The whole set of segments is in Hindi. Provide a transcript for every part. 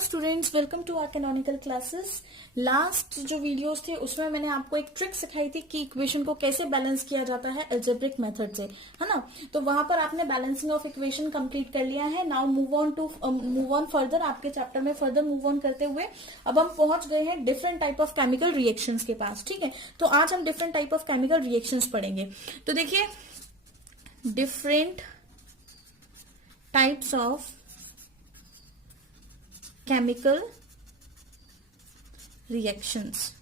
Students, welcome to our canonical classes. Last जो वीडियोस थे उसमें मैंने आपको एक ट्रिक सिखाई थी कि इक्वेशन को कैसे बैलेंस किया जाता है अलजेब्रिक मेथड से, है ना। तो वहां पर आपने बैलेंसिंग ऑफ इक्वेशन कंप्लीट कर लिया है। नाउ मूव ऑन फर्दर, आपके चैप्टर में फर्दर मूव ऑन करते हुए अब हम पहुंच गए हैं different type of chemical reactions के पास। ठीक है, तो आज हम different type of chemical reactions पढ़ेंगे। तो देखिए, different types of chemical reactions.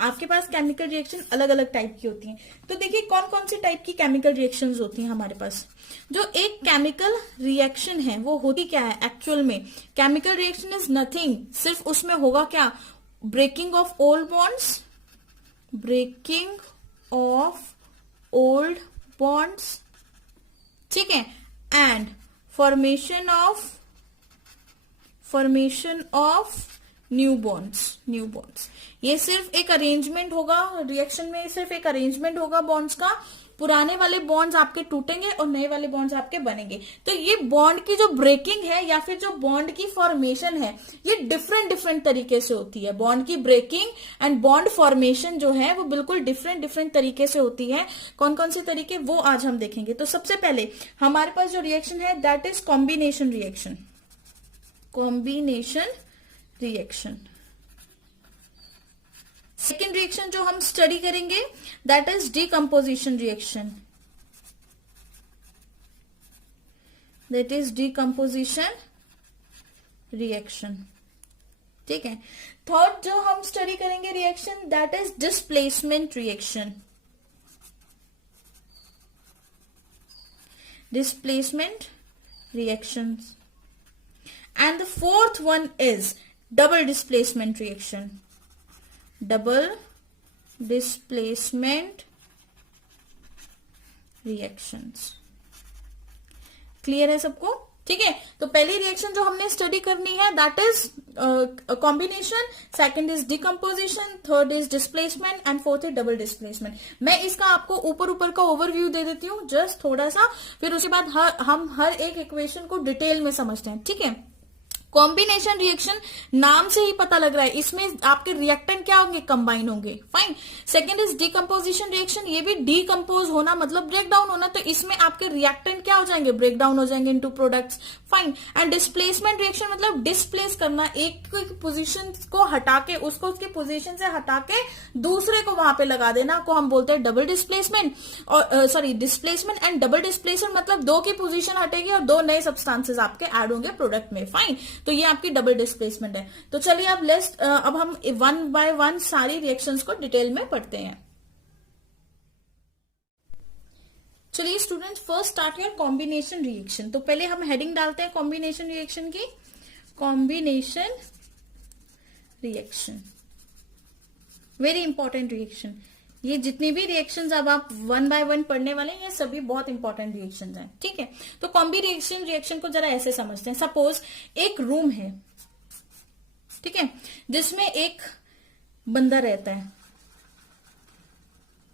आपके पास केमिकल रिएक्शन अलग अलग टाइप की होती हैं। तो देखिए कौन कौन सी टाइप की केमिकल रिएक्शंस होती हैं हमारे पास। जो एक केमिकल रिएक्शन है वो होती क्या है एक्चुअल में। केमिकल रिएक्शन इज नथिंग, सिर्फ उसमें होगा क्या, breaking of old bonds, breaking of old bonds, ठीक है, and formation of new bonds. ये सिर्फ एक अरेंजमेंट होगा रिएक्शन में, सिर्फ एक अरेंजमेंट होगा बॉन्ड्स का। पुराने वाले बॉन्ड्स आपके टूटेंगे और नए वाले बॉन्ड्स आपके बनेंगे। तो ये बॉन्ड की जो ब्रेकिंग है या फिर जो बॉन्ड की फॉर्मेशन है ये डिफरेंट तरीके से होती है। बॉन्ड की ब्रेकिंग एंड बॉन्ड फॉर्मेशन जो है वो बिल्कुल डिफरेंट तरीके से होती है। कौन कौन से तरीके वो आज हम देखेंगे। तो सबसे पहले हमारे पास जो रिएक्शन है that is combination reaction. Second reaction जो हम स्टडी करेंगे दैट इज डीकंपोजिशन रिएक्शन। ठीक है, थर्ड जो हम स्टडी करेंगे reaction that is displacement reactions. And the fourth one is double displacement reactions. Clear है सबको। ठीक है, तो पहली रिएक्शन जो हमने स्टडी करनी है that is combination, second is decomposition, third is displacement and fourth is double displacement. मैं इसका आपको ऊपर का ओवरव्यू दे देती हूँ जस्ट थोड़ा सा, फिर उसके बाद हम हर एक इक्वेशन को डिटेल में समझते हैं। ठीक है, कॉम्बिनेशन रिएक्शन नाम से ही पता लग रहा है, इसमें आपके रिएक्टेंट क्या होंगे, कंबाइन होंगे। Fine. Second is decomposition reaction, ये भी डिकम्पोज होना मतलब ब्रेक डाउन होना, तो इसमें आपके रिएक्टेंट क्या हो जाएंगे, ब्रेक डाउन हो जाएंगे into products. Fine. And displacement reaction मतलब डिस्प्लेस करना, एक पोजीशन को हटा के उसको उसकी पोजीशन से हटा के दूसरे को वहां पे लगा देना को हम बोलते हैं डबल डिस्प्लेसमेंट। और sorry, displacement and double displacement मतलब दो की पोजीशन हटेगी और दो नए सब्सटेंसेस आपके ऐड होंगे प्रोडक्ट में। फाइन, तो ये आपकी डबल डिस्प्लेसमेंट है। तो चलिए अब हम वन बाय वन सारी रिएक्शंस को डिटेल में पढ़ते हैं। चलिए students, first start your combination reaction. तो पहले हम हेडिंग डालते हैं कॉम्बिनेशन रिएक्शन की। Combination reaction very important reaction. ये जितनी भी रिएक्शंस अब आप वन बाय वन पढ़ने वाले हैं ये सभी बहुत इंपॉर्टेंट रिएक्शंस हैं। ठीक है, तो कॉम्बिनेशन रिएक्शन को जरा ऐसे समझते हैं। सपोज एक रूम है, ठीक है, जिसमें एक बंदा रहता है।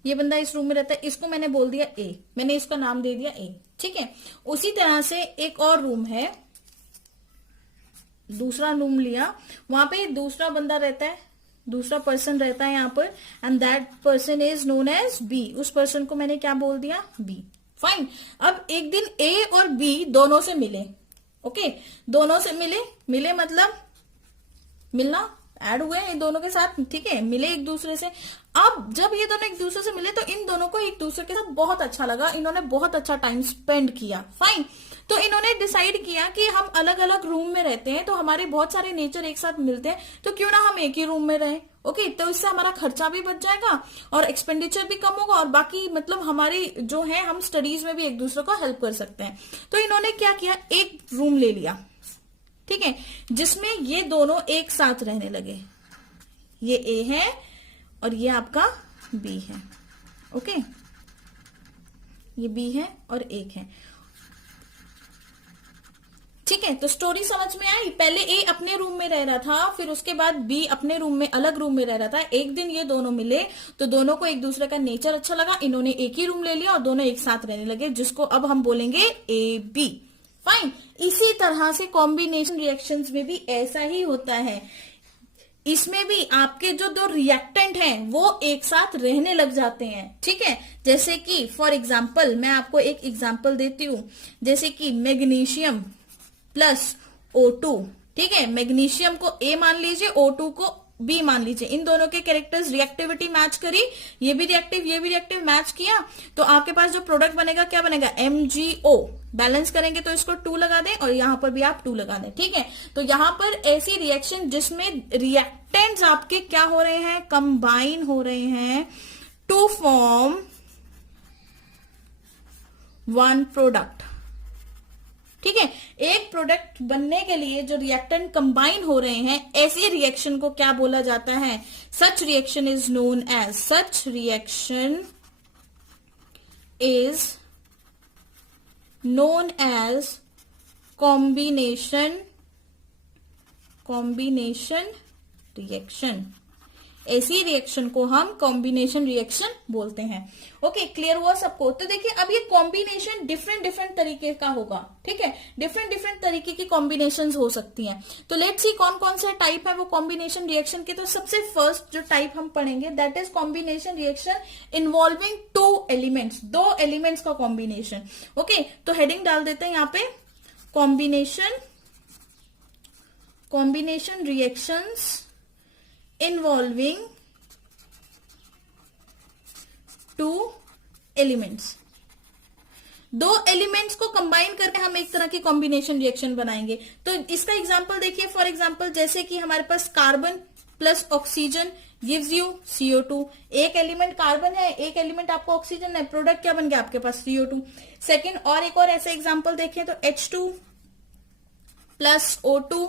ये बंदा इस रूम में रहता है, इसको मैंने बोल दिया ए, मैंने इसका नाम दे दिया ए। ठीक है, उसी तरह से एक और रूम है, दूसरा रूम लिया, वहां पे दूसरा बंदा रहता है, दूसरा पर्सन रहता है यहाँ पर, and that person is known as B. उस पर्सन को मैंने क्या बोल दिया, बी। फाइन। अब एक दिन ए और बी दोनों से मिले। ओके, दोनों से मिले मतलब मिलना, ऐड हुए इन दोनों के साथ। ठीक है, मिले एक दूसरे से। अब जब ये दोनों एक दूसरे से मिले तो इन दोनों को एक दूसरे के साथ बहुत अच्छा लगा, इन्होंने बहुत अच्छा टाइम स्पेंड किया। फाइन। तो इन्होंने डिसाइड किया कि हम अलग अलग रूम में रहते हैं तो हमारे बहुत सारे नेचर एक साथ मिलते हैं, तो क्यों ना हम एक ही रूम में रहें। ओके, तो इससे हमारा खर्चा भी बच जाएगा और एक्सपेंडिचर भी कम होगा, और बाकी मतलब हमारी जो है हम स्टडीज में भी एक दूसरे को हेल्प कर सकते हैं। तो इन्होंने क्या किया, एक रूम ले लिया, ठीक है, जिसमें ये दोनों एक साथ रहने लगे। ये ए है और ये आपका बी है। ओके, ये बी है और एक है। ठीक है, तो स्टोरी समझ में आई। पहले ए अपने रूम में रह रहा था, फिर उसके बाद बी अपने रूम में अलग रूम में रह रहा था। एक दिन ये दोनों मिले तो दोनों को एक दूसरे का नेचर अच्छा लगा, इन्होंने एक ही रूम ले लिया और दोनों एक साथ रहने लगे, जिसको अब हम बोलेंगे ए बी। फाइन। इसी तरह से कॉम्बिनेशन रिएक्शंस में भी ऐसा ही होता है। इसमें भी आपके जो दो रिएक्टेंट हैं वो एक साथ रहने लग जाते हैं, ठीक है। जैसे कि फॉर एग्जांपल मैं आपको एक एग्जांपल देती हूं, जैसे कि मैग्नीशियम प्लस O2, ठीक है। मैग्नीशियम को A मान लीजिए, O2 को B मान लीजिए। इन दोनों के कैरेक्टर्स रिएक्टिविटी मैच करी, ये भी रिएक्टिव मैच किया, तो आपके पास जो प्रोडक्ट बनेगा क्या बनेगा, MgO। बैलेंस करेंगे तो इसको 2 लगा दें और यहां पर भी आप 2 लगा दें, ठीक है। तो यहां पर ऐसी रिएक्शन जिसमें रिएक्टेंट्स आपके क्या हो रहे हैं, कंबाइन हो रहे हैं टू फॉर्म वन प्रोडक्ट, ठीक है। एक प्रोडक्ट बनने के लिए जो रिएक्टेंट कंबाइन हो रहे हैं, ऐसी रिएक्शन को क्या बोला जाता है, such reaction is known as, such reaction is known as combination reaction. ऐसी रिएक्शन को हम कॉम्बिनेशन रिएक्शन बोलते हैं। ओके, क्लियर हुआ सबको। तो देखिए अब ये कॉम्बिनेशन डिफरेंट तरीके का होगा, ठीक है। डिफरेंट तरीके की कॉम्बिनेशंस हो सकती हैं। तो लेट्स सी कौन कौन से टाइप है वो कॉम्बिनेशन रिएक्शन के। तो सबसे फर्स्ट जो टाइप हम पढ़ेंगे that is combination reaction involving 2 elements, 2 elements का कॉम्बिनेशन। ओके, तो हेडिंग डाल देते हैं यहाँ पे, combination reactions involving 2 elements. 2 elements को कंबाइन करके हम एक तरह की कॉम्बिनेशन रिएक्शन बनाएंगे। तो इसका एग्जांपल देखिए, फॉर एग्जांपल जैसे कि हमारे पास carbon plus oxygen gives you CO2। एक एलिमेंट कार्बन है, एक एलिमेंट आपको ऑक्सीजन है, प्रोडक्ट क्या बन गया आपके पास, CO2। सेकेंड और एक और ऐसे एग्जांपल देखें तो H2 plus O2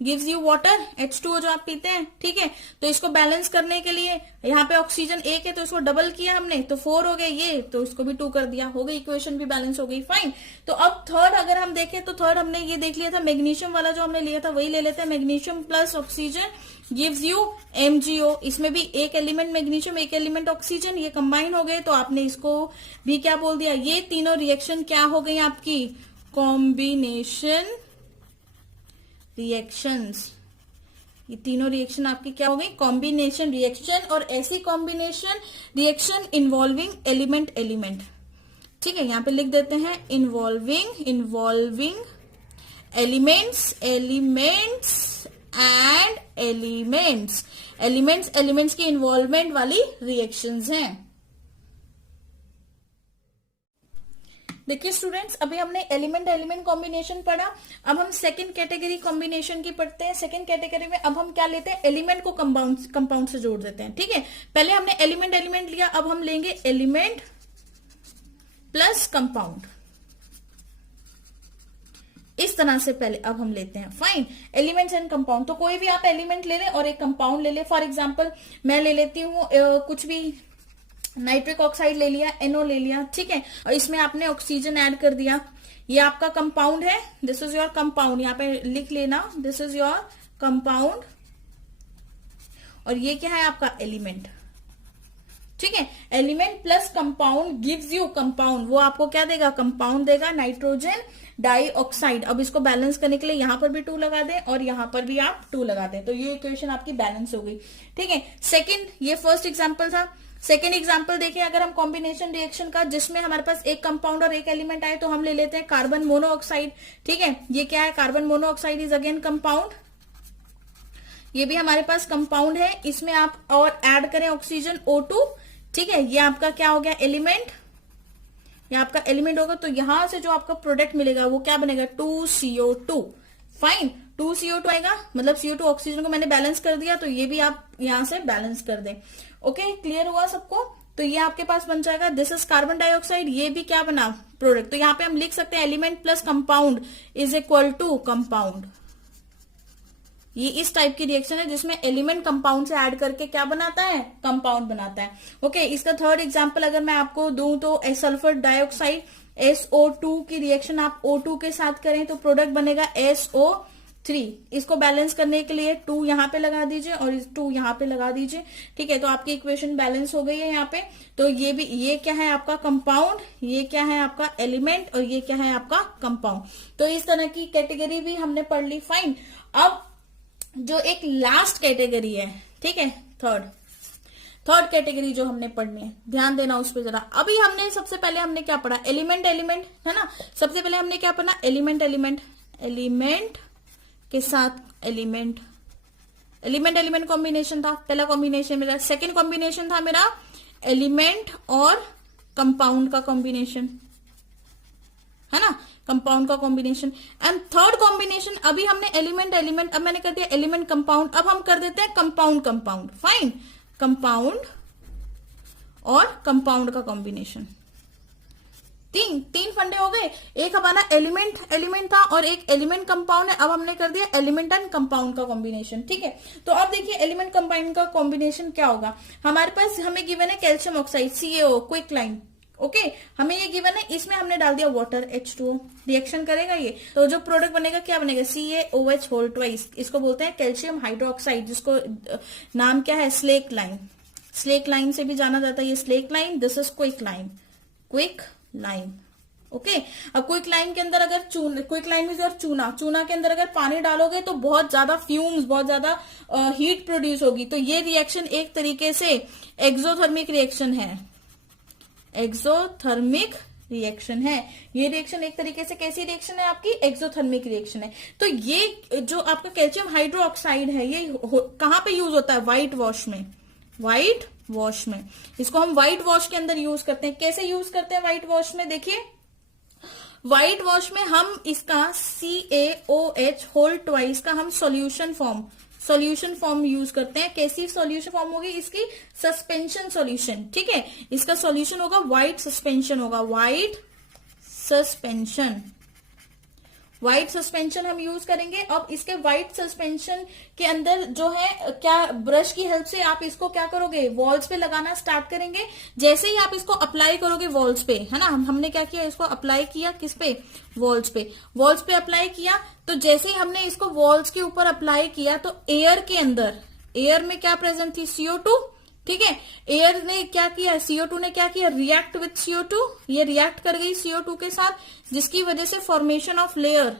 gives you water, H2O जो आप पीते हैं, ठीक है। तो इसको बैलेंस करने के लिए यहाँ पे ऑक्सीजन 1 है तो इसको डबल किया हमने तो 4 हो गए ये, तो इसको भी 2 कर दिया, हो गई, इक्वेशन भी बैलेंस हो गई, फाइन। तो अब थर्ड अगर हम देखें तो थर्ड हमने ये देख लिया था, मैग्नीशियम वाला जो हमने लिया था वही ले लेते हैं। Magnesium plus oxygen gives you MgO। इसमें भी एक एलिमेंट मैग्नीशियम, एक एलिमेंट ऑक्सीजन, ये कंबाइन हो गए तो आपने इसको भी क्या बोल दिया, ये तीनों रिएक्शन क्या हो गई आपकी, कॉम्बिनेशन रिएक्शंस। ये तीनों रिएक्शन आपकी क्या हो गई, कॉम्बिनेशन रिएक्शन। और ऐसी कॉम्बिनेशन रिएक्शन इन्वॉल्विंग एलिमेंट, ठीक है। यहां पे लिख देते हैं इन्वॉल्विंग एलिमेंट्स एंड एलिमेंट्स की इन्वॉल्वमेंट वाली रिएक्शंस हैं। देखिए स्टूडेंट्स, अभी हमने एलिमेंट कॉम्बिनेशन पढ़ा। अब हम सेकंड कैटेगरी कॉम्बिनेशन की पढ़ते हैं। सेकंड कैटेगरी में अब हम क्या लेते हैं, एलिमेंट को कंपाउंड से जोड़ देते हैं, ठीक है। पहले हमने एलिमेंट लिया, अब हम लेंगे एलिमेंट प्लस कंपाउंड। इस तरह से पहले अब हम लेते हैं, फाइन, एलिमेंट्स एंड कंपाउंड। तो कोई भी आप एलिमेंट ले लें और एक कंपाउंड ले लें। फॉर एग्जाम्पल मैं ले लेती हूँ कुछ भी, नाइट्रिक ऑक्साइड ले लिया, NO ले लिया, ठीक है। और इसमें आपने ऑक्सीजन ऐड कर दिया, ये आपका कंपाउंड है, दिस इज योर कंपाउंड, यहाँ पे लिख लेना, दिस इज योर कंपाउंड। और ये क्या है आपका एलिमेंट, ठीक है। Element plus compound gives you compound, वो आपको क्या देगा, कंपाउंड देगा, नाइट्रोजन डाइऑक्साइड। अब इसको बैलेंस करने के लिए यहां पर भी 2 लगा दें और यहां पर भी आप 2 लगा दें, तो ये इक्वेशन आपकी बैलेंस हो गई, ठीक है। सेकंड, ये फर्स्ट एग्जांपल था। सेकेंड एग्जाम्पल देखें अगर हम कॉम्बिनेशन रिएक्शन का, जिसमें हमारे पास एक कंपाउंड और एक एलिमेंट आए, तो हम ले लेते हैं कार्बन मोनोऑक्साइड, ठीक है। ये क्या है, carbon monoxide is again compound, ये भी हमारे पास कंपाउंड है। इसमें आप और ऐड करें ऑक्सीजन O2, ठीक है। ये आपका क्या हो गया, एलिमेंट, ये आपका एलिमेंट होगा। तो यहां से जो आपका प्रोडक्ट मिलेगा वो क्या बनेगा, 2CO2, फाइन। 2CO2 आएगा, मतलब CO2 ऑक्सीजन को मैंने बैलेंस कर दिया, तो ये भी आप यहां से बैलेंस कर दें। ओके, क्लियर हुआ सबको। तो ये आपके पास बन जाएगा, दिस इज कार्बन डाइऑक्साइड, ये भी क्या बना, प्रोडक्ट। तो यहाँ पे हम लिख सकते हैं element plus compound is equal to compound. ये इस टाइप की रिएक्शन है जिसमें एलिमेंट कंपाउंड से ऐड करके क्या बनाता है, कंपाउंड बनाता है। ओके, इसका थर्ड एग्जांपल अगर मैं आपको दूं तो सल्फर डाइऑक्साइड SO2 की रिएक्शन आप O2 के साथ करें तो प्रोडक्ट बनेगा SO 3, इसको बैलेंस करने के लिए 2 यहाँ पे लगा दीजिए और 2 यहाँ पे लगा दीजिए। ठीक है, तो आपकी इक्वेशन बैलेंस हो गई है यहाँ पे। तो ये क्या है आपका कंपाउंड, ये क्या है आपका एलिमेंट, और ये क्या है आपका कंपाउंड। तो इस तरह की कैटेगरी भी हमने पढ़ ली। फाइन। अब जो एक लास्ट कैटेगरी है, ठीक है, थर्ड कैटेगरी जो हमने पढ़नी है, ध्यान देना उस पर जरा। अभी हमने सबसे पहले हमने क्या पढ़ा, एलिमेंट है ना। सबसे पहले हमने क्या पढ़ा, एलिमेंट के साथ एलिमेंट कॉम्बिनेशन था पहला कॉम्बिनेशन मेरा। सेकंड कॉम्बिनेशन था मेरा एलिमेंट और कंपाउंड का कॉम्बिनेशन, है ना, कंपाउंड का कॉम्बिनेशन। एंड थर्ड कॉम्बिनेशन, अभी हमने एलिमेंट, अब मैंने कर दिया एलिमेंट कंपाउंड, अब हम कर देते हैं कंपाउंड। फाइन, कंपाउंड और कंपाउंड का कॉम्बिनेशन। तीन फंडे हो गए। एक हमारा एलिमेंट था और एक एलिमेंट कंपाउंड है। अब हमने कर दिया एलिमेंट एंड कंपाउंड का कॉम्बिनेशन। ठीक है, तो अब देखिए एलिमेंट कंपाउंड का कॉम्बिनेशन क्या होगा। हमारे पास हमें गिवन है calcium oxide CaO, quick lime. Okay, हमें ये गिवन है, इसमें हमने डाल दिया वाटर H2O, रिएक्शन करेगा ये। तो जो प्रोडक्ट बनेगा क्या बनेगा, CaOH होल ट्वाइस। इसको बोलते हैं कैल्शियम हाइड्रोक्साइड, जिसको नाम क्या है, स्लेक लाइन से भी जाना जाता है ये slake lime. This is quick lime. Okay, अब क्विक लाइन के अंदर अगर क्विक लाइन में अगर चूना के अंदर अगर पानी डालोगे तो बहुत ज्यादा फ्यूम्स, बहुत ज्यादा हीट प्रोड्यूस होगी। तो ये रिएक्शन एक तरीके से एक्सोथर्मिक रिएक्शन है। ये रिएक्शन एक तरीके से कैसी रिएक्शन है आपकी, एक्सोथर्मिक रिएक्शन है। तो ये जो आपका कैल्शियम हाइड्रोक्साइड है ये कहां पे यूज होता है, व्हाइट वॉश में। इसको हम व्हाइट वॉश के अंदर यूज करते हैं। कैसे यूज करते हैं व्हाइट वॉश में, देखिए व्हाइट वॉश में हम इसका CaOH होल ट्वाइस का हम सॉल्यूशन फॉर्म यूज करते हैं। कैसी सॉल्यूशन फॉर्म होगी इसकी, सस्पेंशन सॉल्यूशन। ठीक है, इसका सॉल्यूशन होगा व्हाइट सस्पेंशन हम यूज करेंगे। अब इसके व्हाइट सस्पेंशन के अंदर जो है क्या, ब्रश की हेल्प से आप इसको क्या करोगे, वॉल्स पे लगाना स्टार्ट करेंगे। जैसे ही आप इसको अप्लाई करोगे वॉल्स पे, है ना, हमने क्या किया, इसको अप्लाई किया किस पे, वॉल्स पे अप्लाई किया। तो जैसे ही हमने इसको वॉल्स के ऊपर अप्लाई किया तो एयर में क्या प्रेजेंट थी, CO2। ठीक है, एयर ने क्या किया, CO2 ने क्या किया, रिएक्ट विथ CO2, ये रिएक्ट कर गई CO2 के साथ, जिसकी वजह से फॉर्मेशन ऑफ लेयर,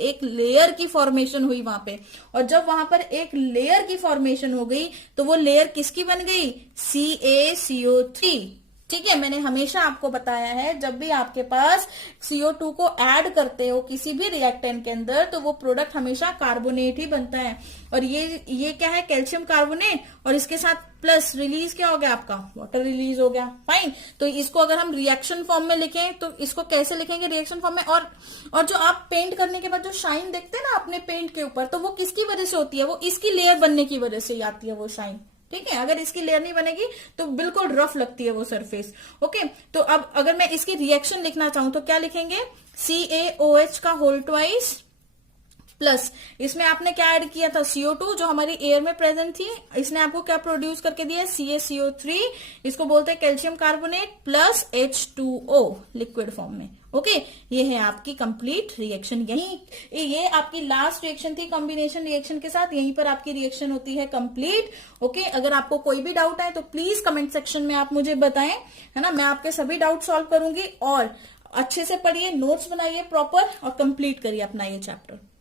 एक लेयर की फॉर्मेशन हुई वहां पे। और जब वहां पर एक लेयर की फॉर्मेशन हो गई तो वो लेयर किसकी बन गई, CaCO3। ठीक है, मैंने हमेशा आपको बताया है जब भी आपके पास CO2 को ऐड करते हो किसी भी रिएक्टेंट के अंदर तो वो प्रोडक्ट हमेशा कार्बोनेट ही बनता है। और ये क्या है, कैल्शियम कार्बोनेट, और इसके साथ प्लस रिलीज क्या हो गया आपका, वाटर रिलीज हो गया। फाइन, तो इसको अगर हम रिएक्शन फॉर्म में लिखें तो इसको कैसे लिखेंगे, रिएक्शन फॉर्म में। और जो आप पेंट करने के बाद जो शाइन देखते हैं ना अपने पेंट के ऊपर, तो वो किसकी वजह से होती है, वो इसकी लेयर बनने की वजह से आती है वो शाइन। ठीक है, अगर इसकी लेयर नहीं बनेगी तो बिल्कुल रफ लगती है वो सरफेस। ओके, तो अब अगर मैं इसकी रिएक्शन लिखना चाहूं तो क्या लिखेंगे, CaOH का होल ट्वाइस प्लस इसमें आपने क्या ऐड किया था, CO2 जो हमारी एयर में प्रेजेंट थी, इसने आपको क्या प्रोड्यूस करके दिया, CaCO3, इसको बोलते हैं calcium carbonate, plus H2O liquid form में। ओके, ये है आपकी कंप्लीट रिएक्शन। ये आपकी लास्ट रिएक्शन थी कॉम्बिनेशन रिएक्शन के साथ, यहीं पर आपकी रिएक्शन होती है कंप्लीट। ओके, अगर आपको कोई भी डाउट आए तो प्लीज कमेंट सेक्शन में आप मुझे बताएं, है ना, मैं आपके सभी डाउट सॉल्व करूंगी। और अच्छे से पढ़िए, नोट्स बनाइए प्रॉपर और कंप्लीट करिए अपना ये चैप्टर।